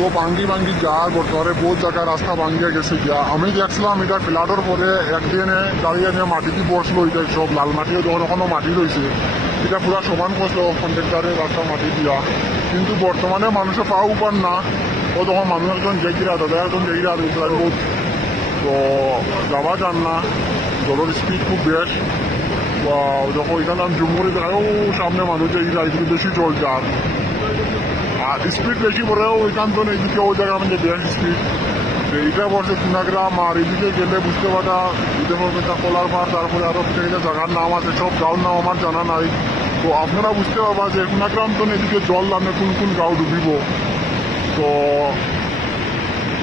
তো ভাঙ্গি ভাঙ্গি যার বর্তমানে বহুত জায়গায় রাস্তা ভাঙ্গিয়ে গেছে গিয়া। আমি দেখছিলাম এটা ফ্লাডের পরে একদিনে দাঁড়িয়ে নিয়ে মাটিতে বসলো, এটা সব লাল মাটিও যখন এখনো মাটি রয়েছে এটা পুরো সমান করলো কন্ট্রাক্টারের রাস্তা মাটি দিয়া। কিন্তু বর্তমানে মানুষের পাও উপার না, ও তখন মানুষ একজন জেগিরা দাদা একজন জেগিরা বহুত, তো যাওয়া যান না, জলের স্পিড খুব বেশ। যখন এখানে আমি জুম করে দেখাও সামনে মানুষ জেগিরা একটু বেশি জল যার, আর স্পিড বেশি পড়েও ওইখান তো এইদিকে ওই জায়গা আমাদের বেশ স্পিড। এইটা বসে কুনাগ্রাম, আর এদিকে গেলে বুঝতে পারা এটা কলার পার, তারপরে আরো কিছু জায়গার নাম আছে, সব গাঁওর নাম আমার জানা নাই। তো আপনারা বুঝতে পারবা যে কুনাগ্রাম তো এদিকে জল নামে কোন কোন গাঁও ডুবিব, তো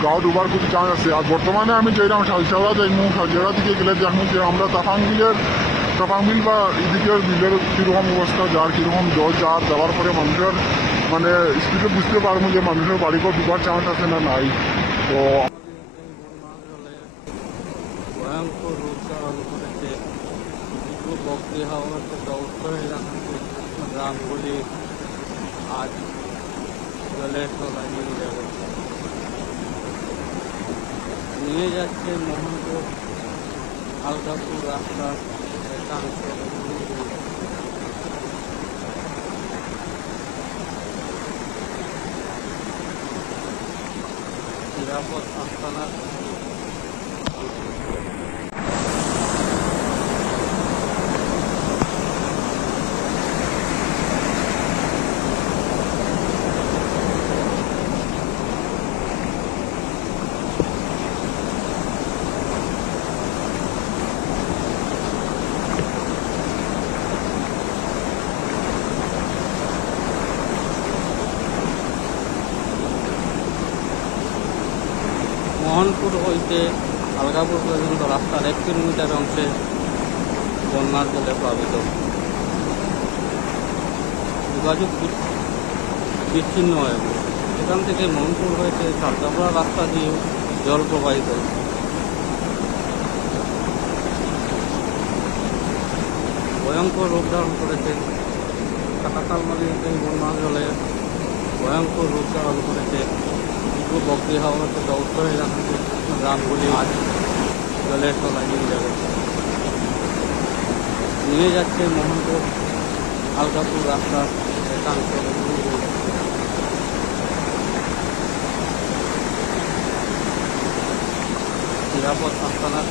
গাঁও ডুবার খুব চান্স আছে। আর বর্তমানে আমি যেরকম শালচাওড়া যাইমু, শালচাওড়া দিকে গেলে দেখবো যে আমরা তাফাংবিল বা এদিকের বিলের কীরকম অবস্থা, যার কীরকম জল যার যাওয়ার পরে মানুষের মানে স্পিডে বুঝতে পারবো যে মানুষের বাড়িঘর ডুবার চান্স আছে না নাই। তো ভয়ঙ্কর রূপ ধারণ করেছে। বক্তি হাওয়ার থেকে উত্তরে গ্রামগুলি আজ জলের তলায় নিয়ে যাচ্ছে মোহনপুর আলগাপুর রাস্তার একাংশ। নিরাপদ আস্তানার মোহনপুর হইতে আলগাপুর পর্যন্ত রাস্তার 1 কিলোমিটার অংশে বন্যার জলে প্লাবিত, যোগাযোগ বিচ্ছিন্ন হয়ে গেছে। এখান থেকে মোহনপুর হইতে চালকাপাড়া রাস্তা দিয়ে জল প্রবাহিত। ভয়ঙ্কর রূপ ধারণ করেছে কাটাতালমারি বন্যার জলে, ভয়ঙ্কর রূপ ধারণ করেছে। বক্তি হাওয়া থেকে উত্তরে গ্রামগুলি আজ জলের তলায় নিয়ে যাচ্ছে মোহনপুর আলগাপুর রাস্তার একাংশ। নিরাপদ আস্তানার